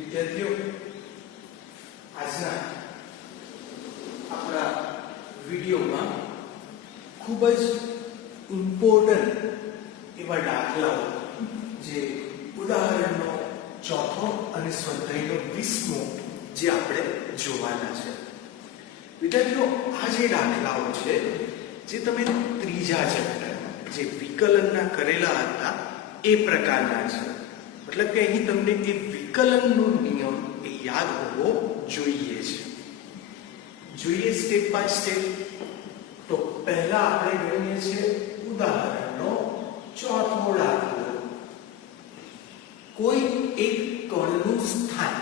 વિદ્યાર્થીઓ આજના આપણા વિડિયોમાં ખૂબ જ ઇમ્પોર્ટન્ટ એવા દાખલાઓ જે ઉદાહરણનો ચોથો અને સ્વાધ્યાયનો 20મો જે આપણે જોવાના છે. વિદ્યાર્થીઓ આ જે દાખલાઓ છે જે તમે ત્રીજા ચેપ્ટરમાં જે વિકલનના કરેલા હતા એ પ્રકારના છે. मतलब કે અહીં તમને એ વિકલનનો નિયમ એ યાદ હોવો જોઈએ છે. જોઈએ સ્ટેપ બાય સ્ટેપ. તો પહેલા આપણે ગણીએ છીએ ઉદાહરણનો ચોથો દાખલો. કોઈ એક કણનું સ્થાન.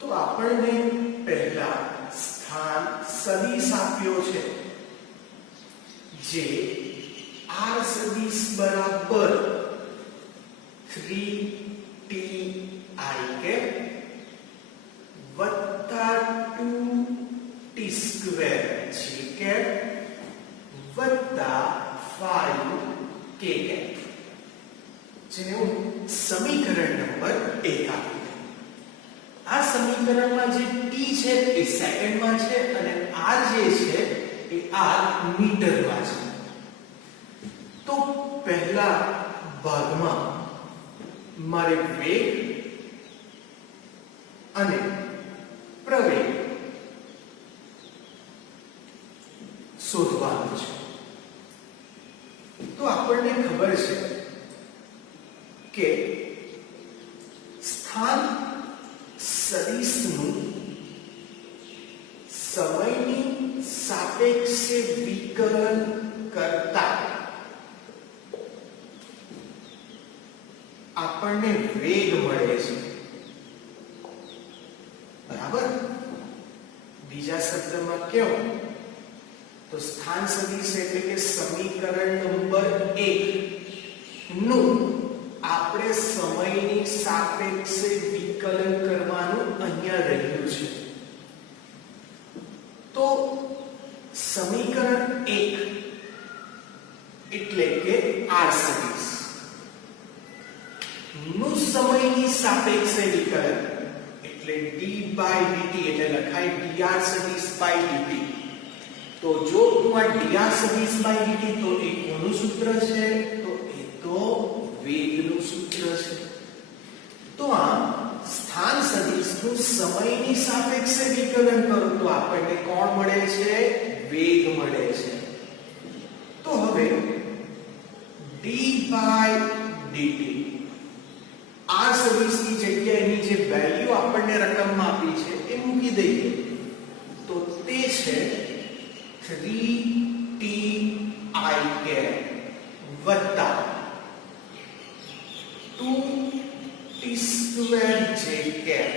તો આપણને પહેલા સ્થાન સદિશ આપ્યો છે જે r સદિશ બરાબર 3ti cap વત્તા 2t સ્ક્વેર j cap વત્તા 5k cap જેને હું સમીકરણ નંબર 1 આપું. આ સમીકરણમાં જે t છે એ સેકન્ડમાં છે અને r જે છે એ r મીટરમાં છે. તો પહેલા ભાગમાં મારે વેગ અને પ્રવેગ શોધવાનું છે. તો આપણને ખબર છે કે સ્થાન સદિશનું સમયની સાપેક્ષે વિકલન કરતા આપણને વેગ મળે છે. બરાબર. બીજા શબ્દમાં કેવું તો સ્થાન સદિશ એટલે કે સમીકરણ નંબર 1 નું આપણે સમયની સાપેક્ષે વિકલન કરવાનું અહીંયા રહ્યું છે. તો સમીકરણ 1 એટલે કે r સદિશ નું સમયની સાપેક્ષે વિકલન એટલે d/dt એટલે લખાય dr સદિશ dt. તો જો હું આ dr સદિશ dt તો એ કોનું સૂત્ર છે? તો એ તો વેગનું સૂત્ર છે. તો આ સ્થાન સદિશનું સમયની સાપેક્ષે વિકલન કરો તો આપણને કોણ મળે છે? વેગ મળે છે. તો હવે d/dt r સદિશની જગ્યાએની જે વેલ્યુ આપણને રકમમાં આપી છે એ મૂકી દઈએ તો તે છે 3ti cap વત્તા 2t સ્ક્વેર j cap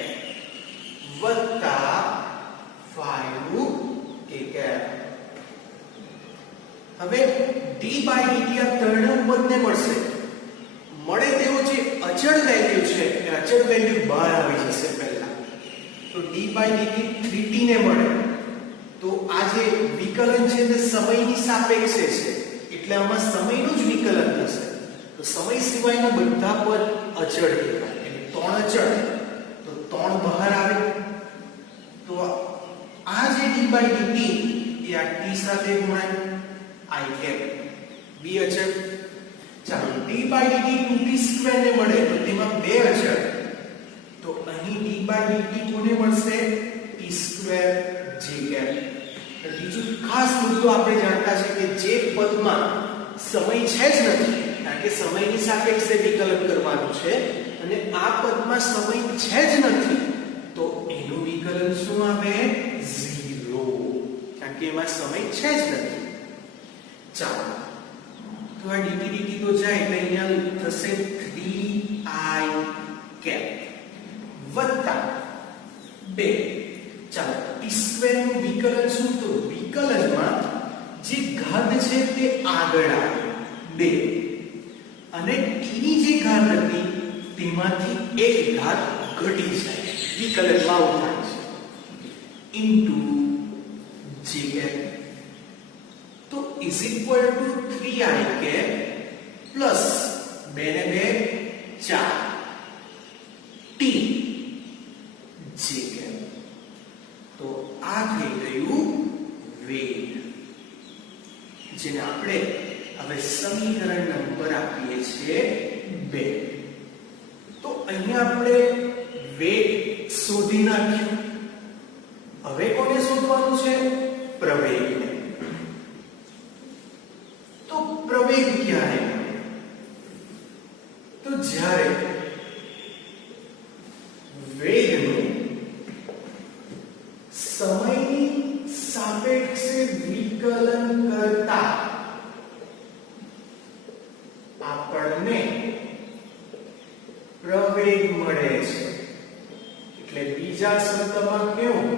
વત્તા 5k cap. હવે d/dt આ ત્રણેય પદને મળશે. મળે તેવો જે અચળ વેલ્યુ છે એ અચળ વેલ્યુ બહાર આવી જશે પહેલા. તો d/dt 3t ને મળે તો આ જે વિકલન છે તે સમયની સાપેક્ષે છે એટલે આમાં સમયનું જ વિકલન થશે. તો સમય સિવાયના બધા પદ અચળ કહેવાય. એટલે 3 અચળ તો 3 બહાર આવે. તો આ જે d/dt એ આ t સાથે ગુણાય i cap b અચળ. ચાલો d/dt 2t સ્ક્વેર ને મળે તો તેમાં બે અચળ. તો અહીં d/dt કોને મળશે? t square j cap. બીજું ખાસ મુદ્દો આપણે જાણતા છે કે જે પદમાં સમય છે જ નથી કારણ કે સમયની સાપેક્ષે વિકલન કરવાનું છે અને આ પદમાં સમય છે જ નથી તો એનું વિકલન શું આવે? 0 કારણ કે એમાં સમય છે જ નથી. ચાલો તો આ dt તો જાય એટલે અહીંયા થશે 3i cap વત્તા 2. ચાલો t સ્ક્વેર નું વિકલન શું? તો વિકલનમાં જે ઘાત છે તે આગળ આવે 2 અને t ની જે ઘાત હતી તેમાંથી એક ઘાત ઘટી જાય વિકલનમાં ઉઠાય છે ઇન્ટુ j cap. તો is equal to 3i cap plus 2 ને 2 4 t હવે સમીકરણ નંબર આપીએ છીએ 2. તો અહીંયા આપણે વેગ શોધી નાખ્યું. હવે કોને શોધવાનું છે? પ્રવેગને. તો પ્રવેગ ક્યારે? તો જ્યારે વેગનું સમયની સાપેક્ષે વિકલન કરતા આપણને પ્રવેગ મળે છે. એટલે બીજા શબ્દમાં કેવું?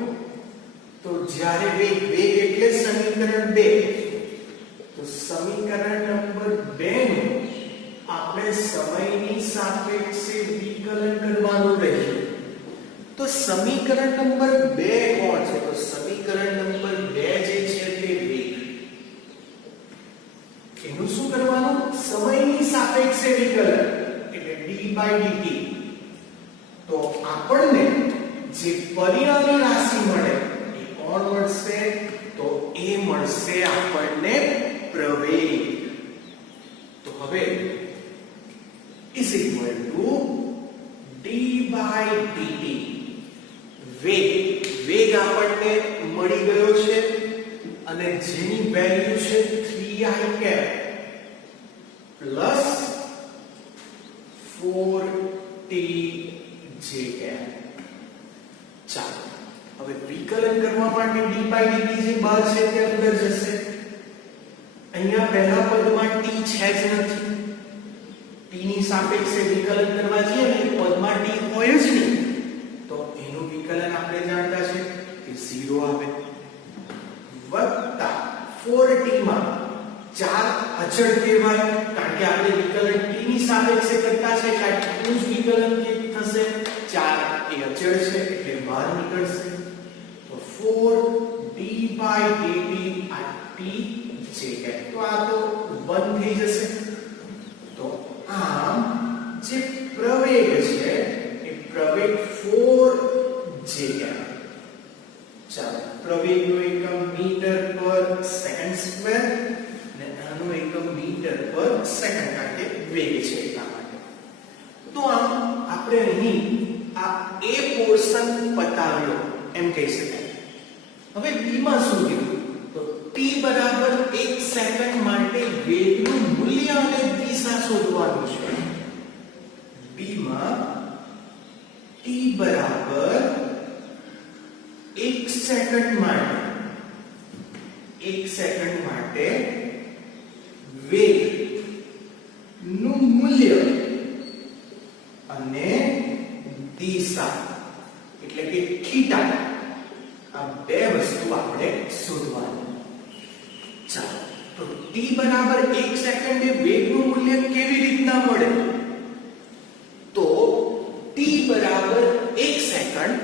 તો જ્યારે વેગ એટલે સમીકરણ 2. તો સમીકરણ નંબર 2 નું આપણે સમયની સાપેક્ષે વિકલન કરવાનું રહ્યું. તો સમીકરણ નંબર 2 કોણ છે? તો સમીકરણ નંબર 2 જે છે તે વેગ. એનું શું કરવાનું? સમયની સાપેક્ષે વિકલન એટલે d/dt. તો આપણને જે પરિણામી રાશિ મળે એ કોણ મળશે? તો એ મળશે આપણને પ્રવેગ. તો હવે is equal to d/dt. વેગ આપણને મળી ગયો છે અને જેની વેલ્યુ છે 3i cap plus 4tj cap. ચાલો હવે વિકલન કરવા માટે d/dt જે બહાર છે તે અંદર જશે. અહીંયા પહેલા પદમાં t છે જ નથી. t ની સાપેક્ષે વિકલન કરવા જઈએ ને પદમાં t હોય જ નહીં. તો એનું વિકલન આપણે જાણતા છે કે 0 આવે વત્તા 4t માં 4 અચળ કહેવાય કારણ કે આપણે વિકલન t ની સાપેક્ષે કરતા છે એટલે આટલું જ વિકલન કે થશે. 4 એ અચળ છે એટલે બહાર નીકળશે. તો 4d/dt આ t છે કે તો આ તો બંધ થઈ જશે. તો આમ જે પ્રવેગ છે એ પ્રવેગ 4j. ચાલો પ્રવેગનો એકમ મીટર પર સેકન્ડ સ્ક્વેર અને આનો એકમ મીટર પર સેકન્ડ કારણ કે વેગ છે એટલા માટે. તો આમ આપણે અહીં આ a પોર્શન પતાવ્યો એમ કહી શકાય. હવે b માં શું કીધું? તો t બરાબર 1 સેકન્ડ માટે વેગનું મૂલ્ય અને દિશા શોધવાનું છે. b માં t બરાબર 1 સેકન્ડ માટે વેગ નું મૂલ્ય અને દિશા એટલે કે થીટા આ બે વસ્તુ આપણે શોધવાની. ચાલો તો t બરાબર 1 સેકન્ડે વેગનું મૂલ્ય કેવી રીતના મળે? તો t બરાબર 1 સેકન્ડ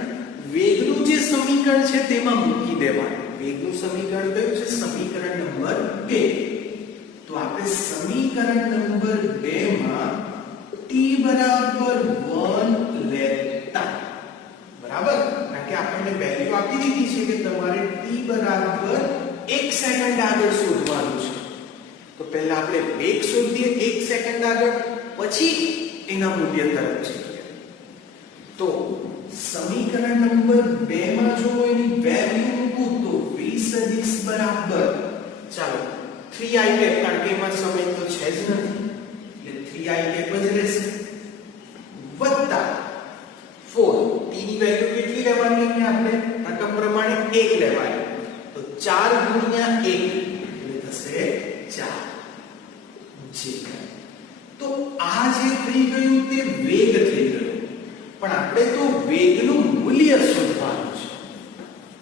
વેગનું જે સમીકરણ છે તેમાં મૂકી દેવાનું. વેગનું સમીકરણ કયું છે? સમીકરણ નંબર 2. તો આપણે સમીકરણ નંબર 2 માં t બરાબર 1 લેતા બરાબર કારણ કે આપણને વેલ્યુ આપી દીધી છે કે તમારે t બરાબર 1 સેકન્ડ આગળ શોધવાનું છે. તો પહેલા આપણે વેગ શોધીએ 1 સેકન્ડ આગળ પછી એના મૂલ્ય તરફ જઈએ. તો સમીકરણ નંબર 2 માં જો એની વેલ્યુ મૂકું તો v સદિશ બરાબર ચાલો 3i cap કારણ કે એમાં સમય તો છે જ નથી એટલે 3i cap જ રહેશે વત્તા 4 t ની વેલ્યુ કેટલી લેવાની છે? આપણે રકમ પ્રમાણે 1 લેવાની. તો 4 ગુણ્યા 1 એટલે થશે 4 j. તો આ જે થઈ ગયું તે વેગ થઈ ગયો પણ આપણે તો વેગનું મૂલ્ય શોધવાનું છે.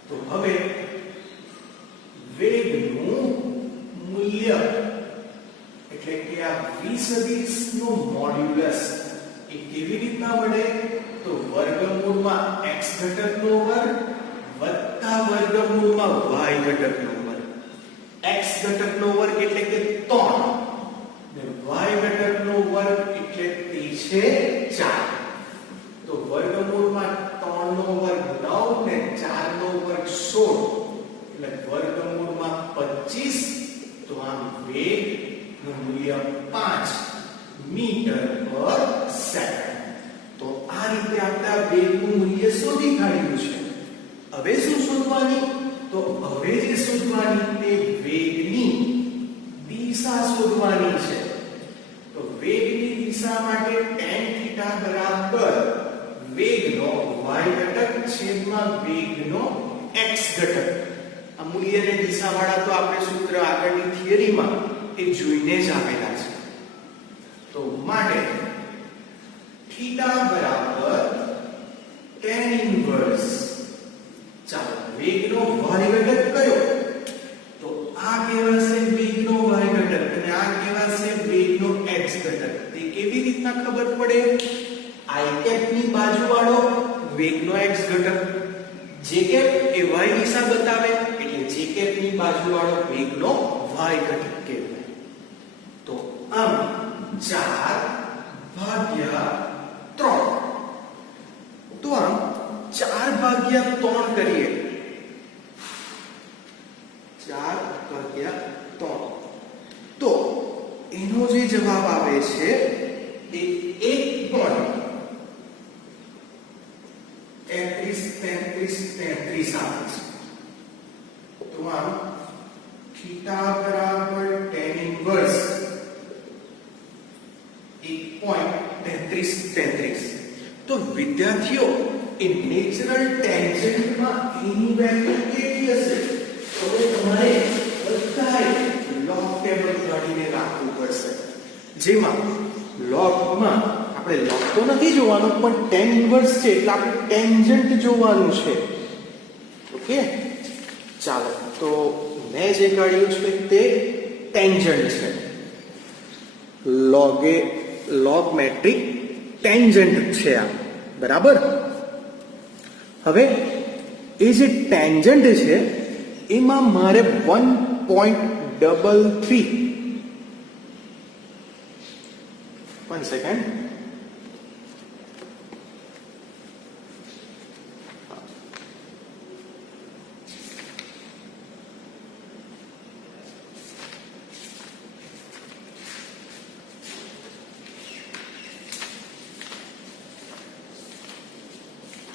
તો હવે વેગનું મૂલ્ય એટલે કે આ v સદિશનું મોડ્યુલસ એ કેવી રીતના મળે? તો વર્ગમૂળમાં x ઘટકનો વર્ગ વત્તા વર્ગમૂળમાં y ઘટકનો વર્ગ. x ઘટકનો વર્ગ એટલે કે 3 ને y ઘટકનો વર્ગ એટલે તે છે 4. તો વર્ગમૂળમાં 3 નો વર્ગ 9 ને 4 નો વર્ગ 16 એટલે વર્ગમૂળમાં 25. તો આમ વેગનું 0.5 મીટર પર સેકન્ડ. તો આ રીતે આપણે વેગનું મૂલ્ય શોધી કાઢ્યું છે. હવે શું શોધવાની? તો હવે જે શોધવાની તે વેગની દિશા શોધવાની છે. તો વેગની દિશા માટે tan θ બરાબર વેગનો y ઘટક છેદમાં વેગનો x ઘટક. આ મૂલ્યને દિશાવાળા તો આપણે સૂત્ર આગળની થિયરીમાં એ જોઈને જ આવેલા છે. તો માટે θ બરાબર tan ઇન્વર્સ, ચાલો વેગનો y ઘટક કયો? તો આ કહેવાશે વેગનો y ઘટક અને આ કહેવાશે વેગનો x ઘટક. તે કેવી રીતના ખબર પડે? i કેપ ની બાજુવાળો વેગનો x ઘટક, j કેપ એ y દિશા બતાવે એટલે j કેપ ની બાજુવાળો વેગનો y ઘટક કહેવાય. તો આમ 4/3. તો આમ 4/3 કરીએ. 4/3 તો એનો જે જવાબ આવે છે એ 1.33 આવે છે. તો આમ θ બરાબર tan ઇન્વર્સ 1.33. તો વિદ્યાર્થીઓ એ નેચરલ ટેન્જન્ટમાં એની વેલ્યુ કેટલી હશે? તો તમારે બધાએ લોગ ટેબલ કાઢીને રાખવું પડશે. જેમાં લોગમાં આપણે લોગ તો નથી જોવાનું પણ tan ઇન્વર્સ છે એટલે આપણે ટેન્જન્ટ જોવાનું છે. ઓકે, ચાલો તો મેં જે કાઢ્યું છે તે ટેન્જન્ટ છે. લોગ મેટ્રિક ટેન્જન્ટ છે આ, બરાબર. હવે એ જે ટેન્જન્ટ છે એમાં મારે 1.33 1 સેકન્ડ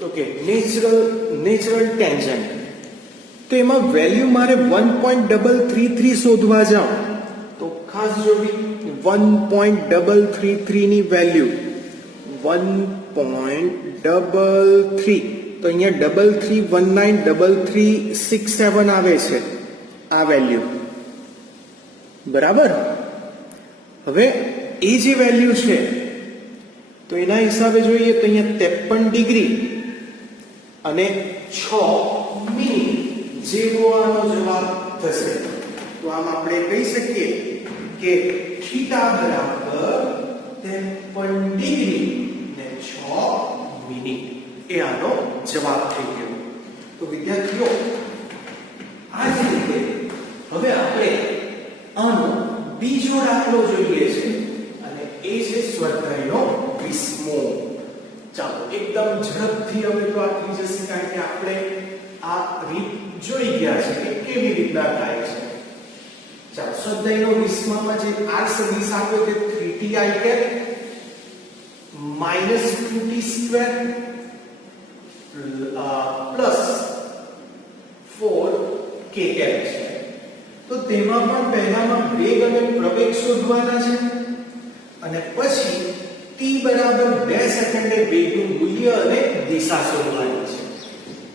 ઓકે, નેચરલ ટેન્જન્ટ. તો એમાં વેલ્યુ મારે 1.333 શોધવા જાઉં તો ખાસ જોવી 1.333 ની વેલ્યુ 1.33. તો અહીંયા 33193367 આવે છે આ વેલ્યુ, બરાબર. હવે એ જે વેલ્યુ છે તો એના હિસાબે જોઈએ તો અહીંયા 53 ડિગ્રી અને 6 મિનિટ જેવો આનો જવાબ થશે. તો આમ આપણે કહી શકીએ કે θ બરાબર 53 ડિગ્રી ને 6 મિનિટ એ આનો જવાબ થઈ ગયો. તો વિદ્યાર્થીઓ આ જ રીતે હવે આપણે આનો બીજો દાખલો જોઈએ છે અને એ છે સ્વાધ્યાયનો 20મો. ચાલો એકદમ ઝડપથી હવે તો આ થઈ જશે કારણ કે આપણે આ રીત જોઈ ગયા છે કે કેવી રીતના થાય છે. ચાલો સ્વાધ્યાયનો 20માં જે r સદિશ આપ્યો તે 3t i cap -2t square plus 4k cap છે. તો તેમાં પણ પહેલામાં વેગ અને પ્રવેગ શોધવાના છે અને પછી t બરાબર 2 સેકન્ડે વેગનું મૂલ્ય અને દિશા શોધવાની છે.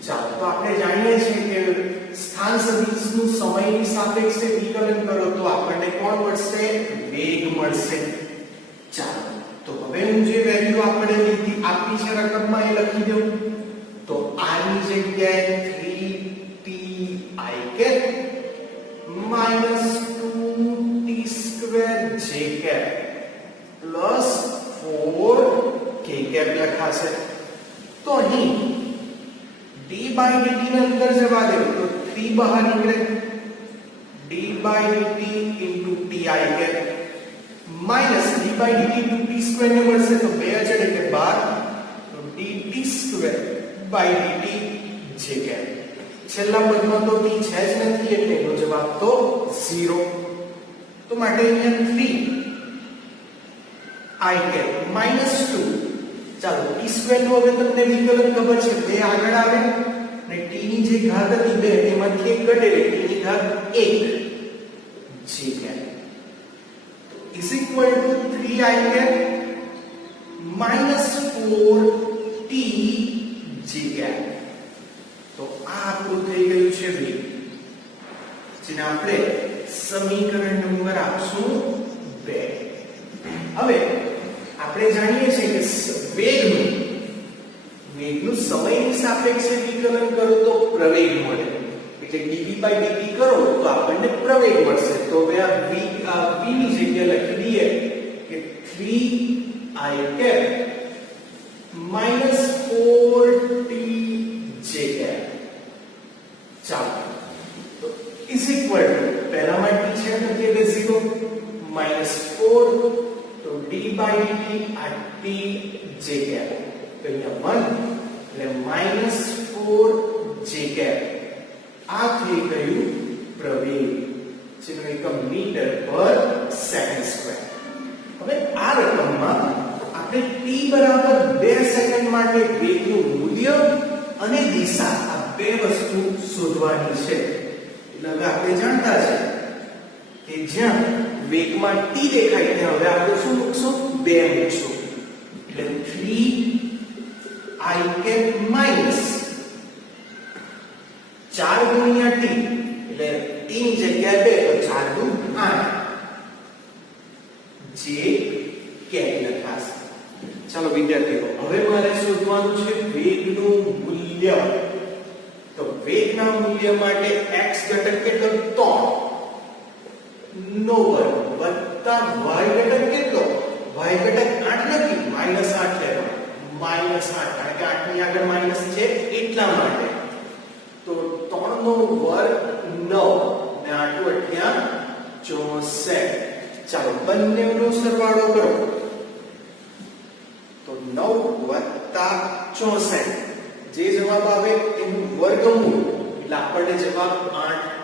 ચાલો તો આપણે જાણીએ છીએ કે સ્થાન સદિશનું સમયની સાપેક્ષે વિકલન કરો તો આપણને કોણ મળશે? વેગ મળશે. ચાલો તો હવે હું જે વેલ્યુ આપણે લીધી આપી છે રકમમાં એ લખી દઉં. તો r ની જગ્યાએ 3t i cap -2t square j cap plus 4k cap લખાશે. તો અહીં d/dt ને અંદર જવા દે તો 3 બહાર નીકળે, d/dt * ti cap minus d/dt * t square ને મળશે તો 2 અચળ એટલે 12 તો dt square / dt j cap. છેલ્લા પદમાં તો t છે જ નથી એટલે એનો જવાબ તો 0. તો માટે અહીંયા 3 i cap -2. ચાલો t² નું હવે તમને વિકલન ખબર છે 2 આગળ આવે ને t ની જે ઘાત હતી 2 એમાંથી 1 ઘટે એટલે t ની ઘાત 1 j cap is equal to 3i cap -4t j cap. તો આ આપણું થઈ ગયું છે વેગ, જેને આપણે સમીકરણ નંબર આપશું 2. હવે આપણે જાણીએ છીએ કે વેગનું સમયની સાપેક્ષે વિકલન કરો તો પ્રવેગ મળે, એટલે dv/dt કરો તો આપણને પ્રવેગ મળશે. તો હવે આ v ની જગ્યાએ લખી દઈએ કે 3i cap -4t j cap. ચાલો તો is equal to પહેલામાં t છે તો કે 0 -4 તો d/dt આ t j cap તો અહીંયા 1 એટલે -4 j cap. આ થઈ ગયું પ્રવેગ, જેનો એકમ મીટર પર સેકન્ડ સ્ક્વેર. હવે આ રકમમાં આપણે t બરાબર 2 સેકન્ડ માટે વેગનું મૂલ્ય અને દિશા આ બે વસ્તુ શોધવાની છે. એટલે હવે આપણે જાણતા છે કે જ્યાં વેગમાં t દેખાય ત્યાં હવે આપણે શું મૂકશું? 2 મૂકશું. એટલે 3i cap minus 4 ગુણ્યા t એટલે t ની જગ્યાએ 2 તો 4 દુ 8 j cap લખાશે. ચાલો વિદ્યાર્થીઓ, હવે મારે શોધવાનું છે વેગનું મૂલ્ય. તો વેગના મૂલ્ય માટે x ઘટક કેટલો? 3 નો વર્ગ વત્તા y ઘટક કેટલો? y ઘટક 8 નથી, -8 લેવાનો. -8 કારણ કે 8 ની આગળ માઈનસ છે એટલા માટે. તો 3 નો વર્ગ 9 ને 8 અઠ્યા 64. ચાલો બંનેનો સરવાળો કરો તો 9 વત્તા 64 જે જવાબ આવે એનું વર્ગમૂળ એટલે આપણને જવાબ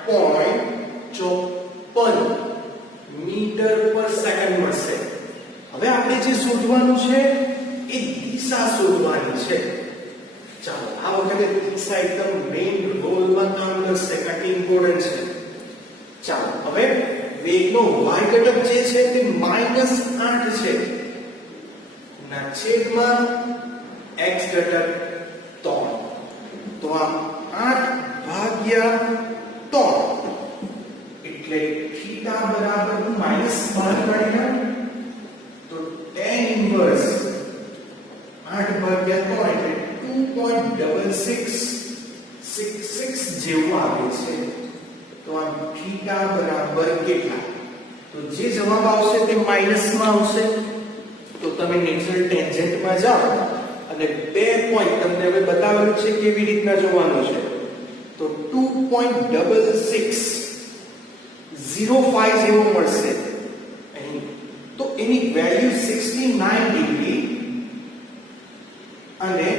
8.54 મીટર પર સેકન્ડ મળશે. હવે આપણે જે શોધવાનું છે એ દિશા શોધવાની છે. ચાલો આ વખતે દિશા એકદમ મેઇન રોલમાં કામ કરશે, કારણ ઇમ્પોર્ટન્ટ છે. ચાલો હવે વેગનો y ઘટક જે છે તે -8 છે ના છેદમાં x ઘટક 3. તો આમ 8 ભાગ્યા 3 એટલે θ બરાબર -12 ગણ્યા તો tan ઇન્વર્સ 8 ભાગ્યા 3 એટલે 2.6666 જેવું આવે છે. તો આમ θ બરાબર કેટલા? તો જે જવાબ આવશે તે માઈનસમાં આવશે. તો તમે નેચરલ ટેન્જેન્ટમાં જાઓ અને 2 પોઈન્ટ તમને હવે બતાવેલું છે કેવી રીતના જોવાનું છે. તો 2.6605 જેવું મળશે અહીં. તો એની વેલ્યુ 69 ડિગ્રી અને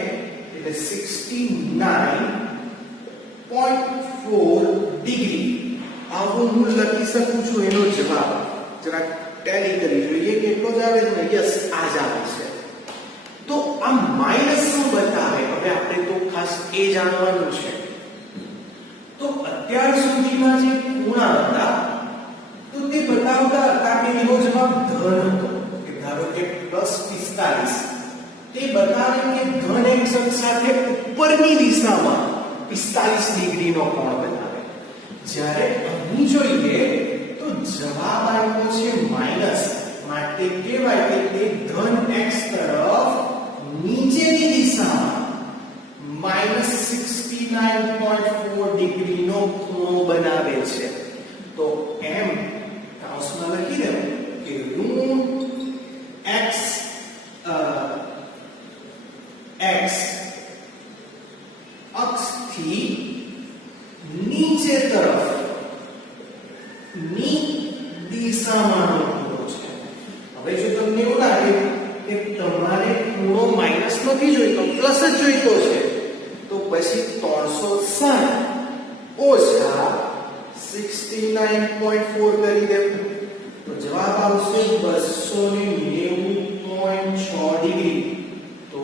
એટલે 69.4 ડિગ્રી આવું હું લખી શકું છું. એનો જવાબ જરા ટેલી કરી જોઈએ કેટલો જ આવે છે. યસ, આ જ આવે છે. તો આ માઈનસ શું બતાવે? હવે આપણે તો ખાસ એ જાણવાનું છે. તો અત્યાર સુધીમાં જે ખૂણા હતા તો તે બતાવતા હતા કે એનો જવાબ ધન હતો. કે ધારો કે +45 તે બતાવે કે ધન એક્સ અક્ષ સાથે ઉપરની દિશામાં 45 ડિગ્રીનો કોણ બનાવે. જ્યારે અહીં જોઈએ તો જવાબ આવ્યો છે માઈનસ, માટે કહેવાય કે તે ધન x તરફ નીચેની દિશામાં -69.4 ડિગ્રીનો ખૂણો બનાવે છે. તો m કૌંસમાં લખી દઉં કે √x x અક્ષથી નીચે તરફ ની દિશામાંનો ખૂણો છે. હવે જો તમને એવું લાગે કે તમારે ખૂણો માઈનસ નથી જોઈતો, પ્લસ જ જોઈતો છે, તો પછી 360 ઓછા 69.4 કરી દેવું. તો જવાબ આવશે 290.4 0.6 ડિગ્રી. તો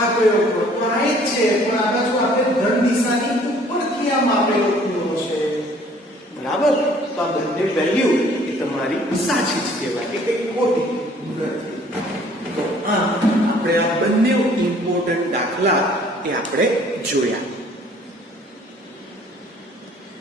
આ કયો ખૂણો? તો આ જ છે, પણ આ બાજુ આપણે ધન દિશાની ઉપરથી આ માપેલો ખૂણો છે. બરાબર? તો આ બંને વેલ્યુ એ તમારી સાચી જ કહેવાય કે કઈ ખોટી નથી. તો આપણે આ બંને ઇમ્પોર્ટન્ટ દાખલા એ આપણે જોયા.